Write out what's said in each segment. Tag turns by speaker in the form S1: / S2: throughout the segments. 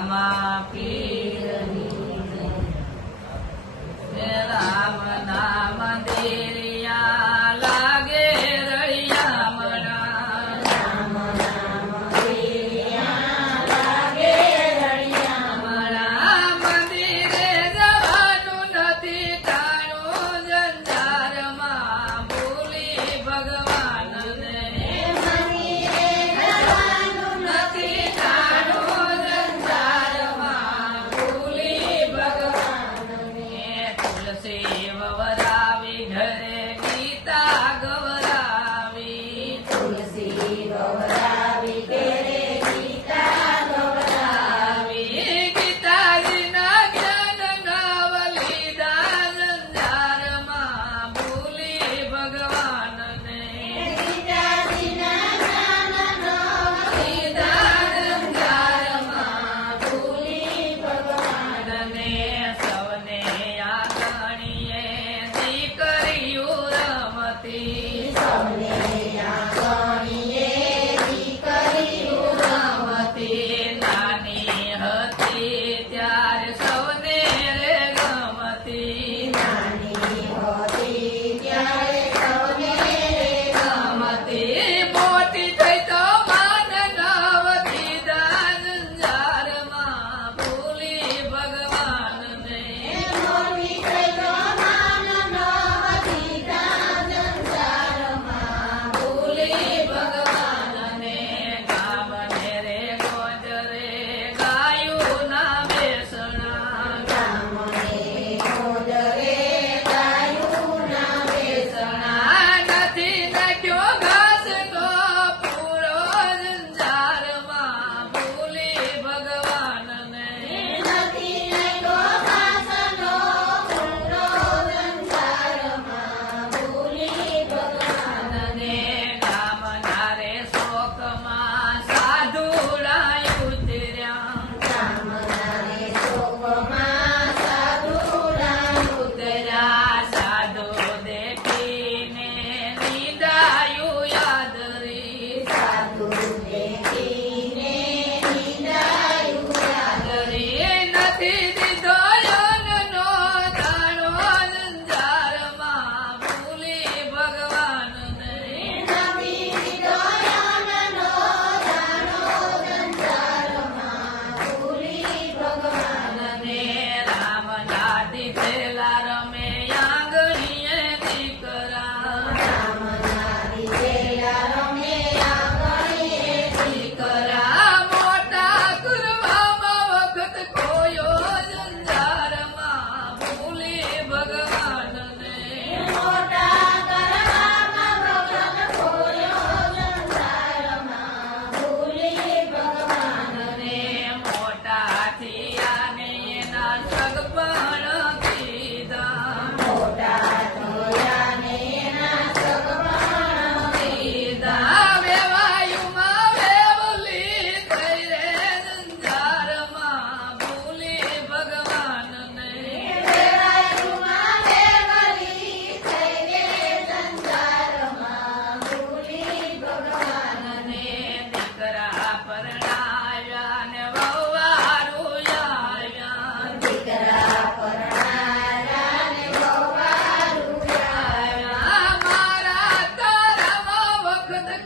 S1: Ama सेववरा विघरे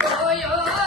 S1: Yo, yo.